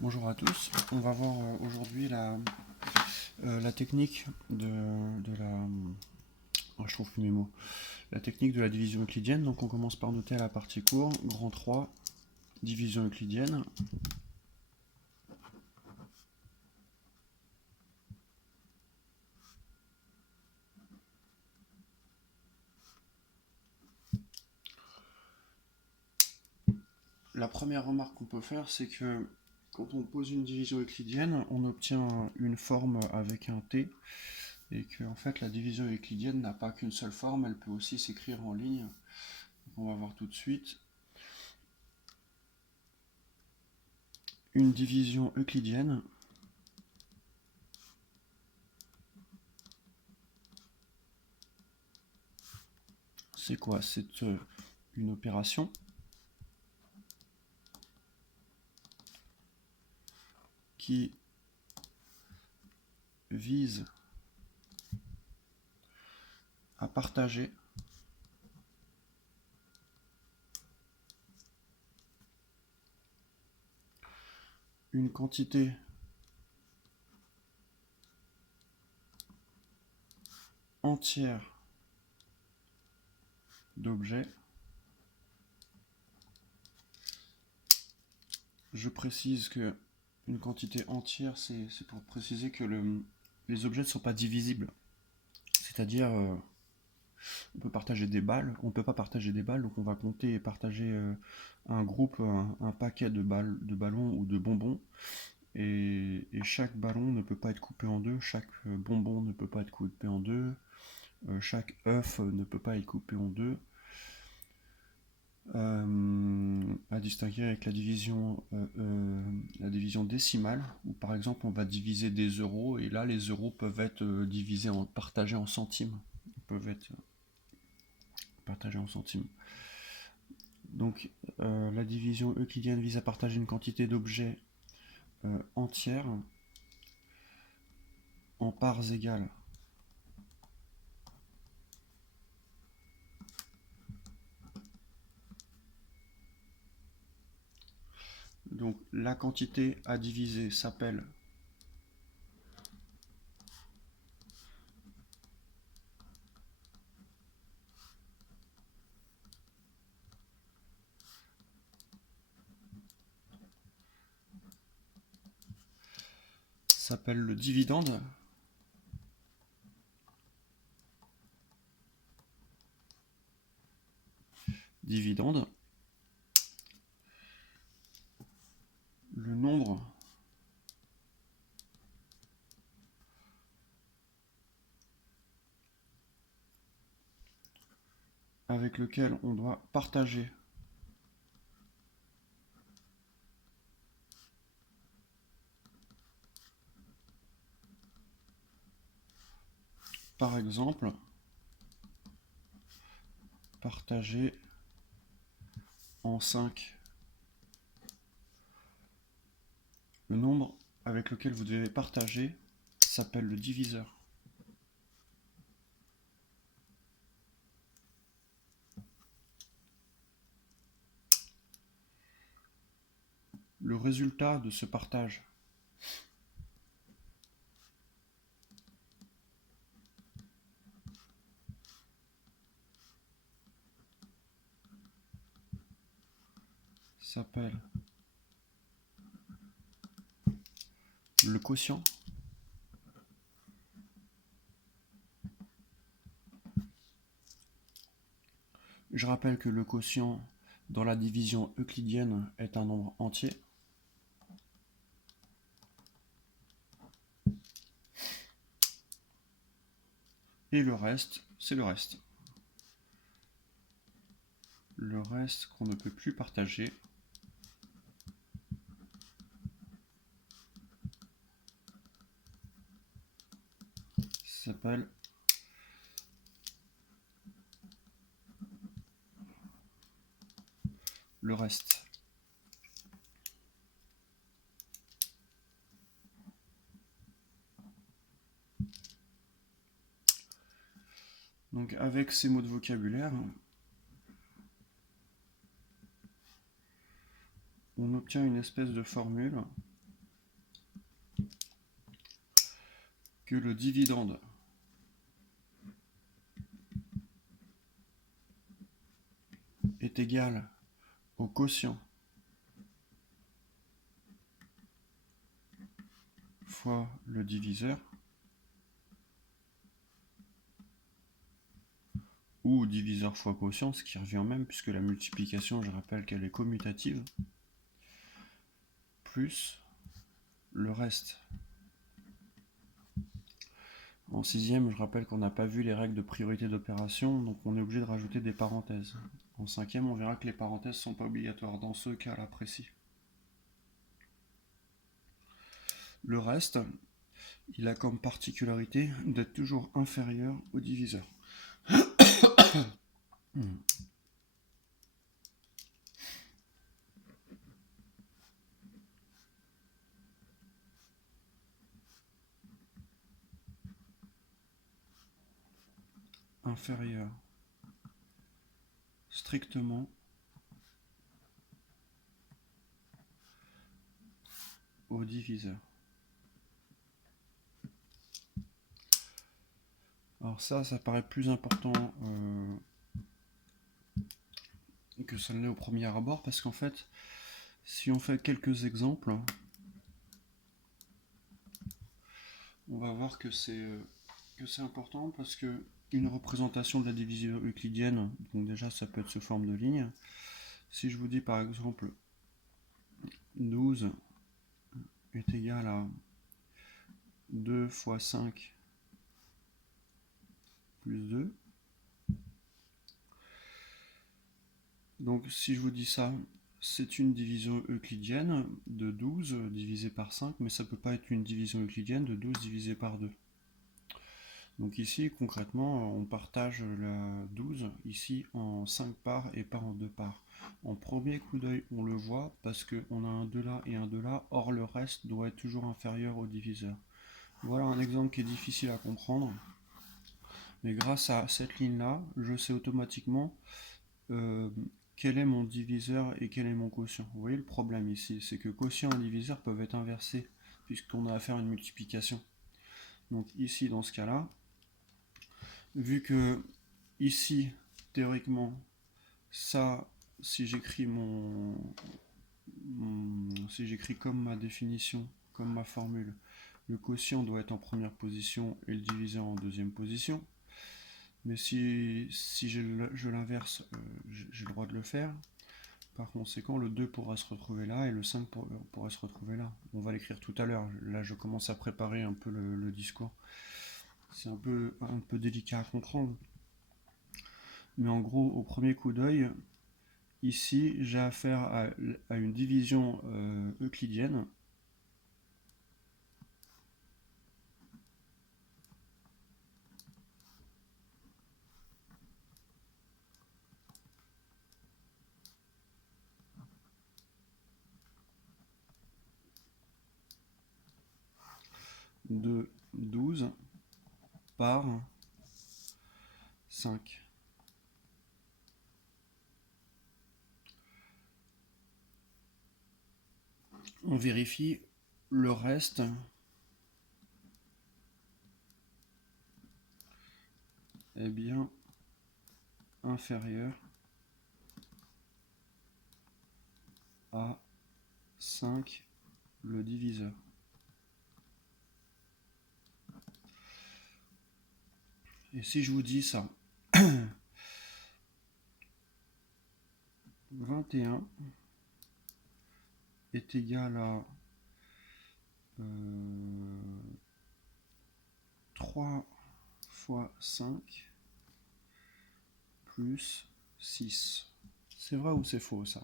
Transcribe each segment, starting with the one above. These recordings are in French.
Bonjour à tous, on va voir aujourd'hui la technique de la... je trouve plus mes mots. La technique de la division euclidienne. Donc on commence par noter à la partie court, grand 3, division euclidienne. La première remarque qu'on peut faire, c'est que quand on pose une division euclidienne, on obtient une forme avec un t, et que en fait la division euclidienne n'a pas qu'une seule forme, elle peut aussi s'écrire en ligne. Donc on va voir tout de suite. Une division euclidienne, c'est quoi? C'est une opération qui vise à partager une quantité entière d'objets. Je précise que une quantité entière, c'est pour préciser que les objets ne sont pas divisibles. C'est-à-dire, on peut partager des balles, on ne peut pas partager des balles, donc on va compter et partager un groupe, un paquet de ballons ou de bonbons. Et chaque ballon ne peut pas être coupé en deux, chaque bonbon ne peut pas être coupé en deux, chaque œuf ne peut pas être coupé en deux. À distinguer avec la division décimale, où par exemple on va diviser des euros, et là les euros peuvent être partagés en centimes. Ils peuvent être partagés en centimes. Donc la division euclidienne vise à partager une quantité d'objets entière en parts égales. Donc la quantité à diviser s'appelle le dividende. Dividende. Le nombre avec lequel on doit partager par exemple partager en 5. Le nombre avec lequel vous devez partager s'appelle le diviseur. Le résultat de ce partage s'appelle le quotient. Je rappelle que le quotient dans la division euclidienne est un nombre entier. Et le reste, c'est le reste. Le reste qu'on ne peut plus partager s'appelle le reste. Donc avec ces mots de vocabulaire, on obtient une espèce de formule que le dividende est égal au quotient fois le diviseur, ou diviseur fois quotient, ce qui revient même, puisque la multiplication, je rappelle qu'elle est commutative, plus le reste. En sixième, je rappelle qu'on n'a pas vu les règles de priorité d'opération, donc on est obligé de rajouter des parenthèses. En cinquième, on verra que les parenthèses ne sont pas obligatoires dans ce cas-là précis. Le reste, il a comme particularité d'être toujours inférieur au diviseur. Inférieur strictement au diviseur. Alors ça paraît plus important que ça ne l'est au premier abord, parce qu'en fait, si on fait quelques exemples, on va voir que c'est important, parce que une représentation de la division euclidienne, donc déjà ça peut être sous forme de ligne. Si je vous dis par exemple 12 est égal à 2 fois 5 plus 2, donc si je vous dis ça, c'est une division euclidienne de 12 divisé par 5, mais ça ne peut pas être une division euclidienne de 12 divisé par 2. Donc ici, concrètement, on partage la 12 ici en 5 parts et pas en 2 parts. En premier coup d'œil, on le voit parce qu'on a un 2 là et un 2 là, or le reste doit être toujours inférieur au diviseur. Voilà un exemple qui est difficile à comprendre, mais grâce à cette ligne-là, je sais automatiquement quel est mon diviseur et quel est mon quotient. Vous voyez le problème ici, c'est que quotient et diviseur peuvent être inversés, puisqu'on a affaire à une multiplication. Donc ici, dans ce cas-là, vu que ici, théoriquement, ça, si j'écris si j'écris comme ma définition, comme ma formule, le quotient doit être en première position et le diviseur en deuxième position. Mais si je l'inverse, j'ai le droit de le faire. Par conséquent, le 2 pourra se retrouver là et le 5 pourra se retrouver là. On va l'écrire tout à l'heure. Là, je commence à préparer un peu le discours. C'est un peu délicat à comprendre. Mais en gros, au premier coup d'œil, ici, j'ai affaire à une division euclidienne. De 12 par 5. On vérifie le reste est bien inférieur à 5 le diviseur. Et si je vous dis ça, 21 est égal à 3 fois 5 plus 6. C'est vrai ou c'est faux ça?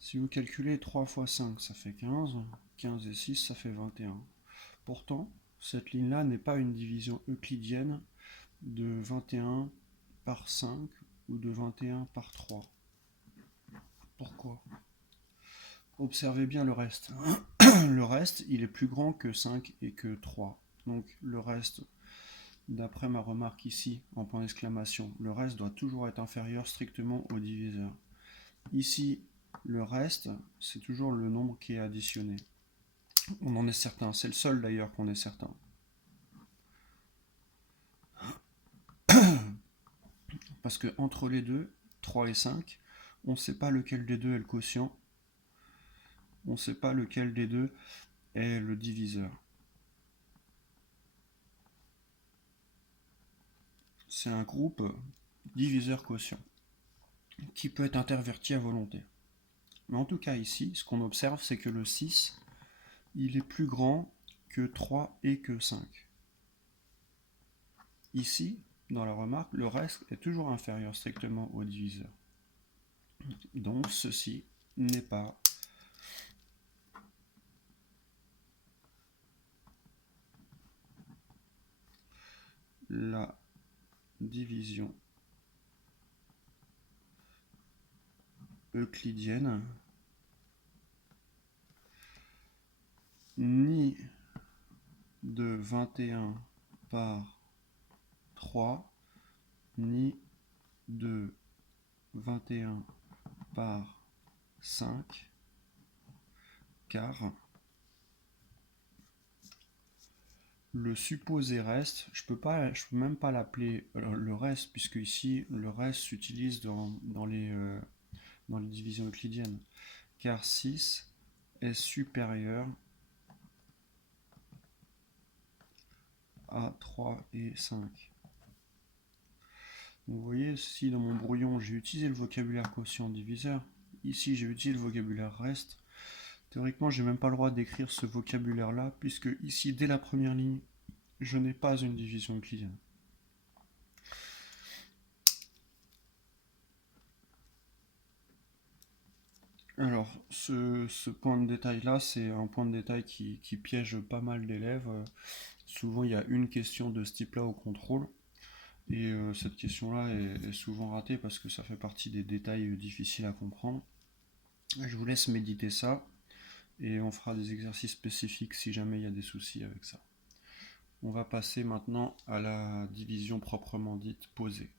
Si vous calculez 3 fois 5, ça fait 15. 15 et 6, ça fait 21. Pourtant, cette ligne-là n'est pas une division euclidienne de 21 par 5 ou de 21 par 3. Pourquoi? Observez bien le reste. Le reste, il est plus grand que 5 et que 3. Donc le reste, d'après ma remarque ici, en point d'exclamation, le reste doit toujours être inférieur strictement au diviseur. Ici, le reste, c'est toujours le nombre qui est additionné. On en est certain, c'est le seul d'ailleurs qu'on est certain. Parce que entre les deux, 3 et 5, on ne sait pas lequel des deux est le quotient. On ne sait pas lequel des deux est le diviseur. C'est un groupe diviseur-quotient qui peut être interverti à volonté. Mais en tout cas ici, ce qu'on observe, c'est que le 6, il est plus grand que 3 et que 5. Ici, dans la remarque, le reste est toujours inférieur strictement au diviseur. Donc ceci n'est pas la division euclidienne, ni de 21 par 3, ni de 21 par 5, car le supposé reste, je peux même pas l'appeler le reste, puisque ici le reste s'utilise dans les divisions euclidiennes, car 6 est supérieur à 3 et 5. Donc vous voyez, si dans mon brouillon j'ai utilisé le vocabulaire quotient diviseur, ici j'ai utilisé le vocabulaire reste, théoriquement j'ai même pas le droit d'écrire ce vocabulaire là, puisque ici dès la première ligne, je n'ai pas une division euclidienne. Alors, ce point de détail-là, c'est un point de détail qui piège pas mal d'élèves. Souvent, il y a une question de ce type-là au contrôle, et cette question-là est souvent ratée parce que ça fait partie des détails difficiles à comprendre. Je vous laisse méditer ça, et on fera des exercices spécifiques si jamais il y a des soucis avec ça. On va passer maintenant à la division proprement dite posée.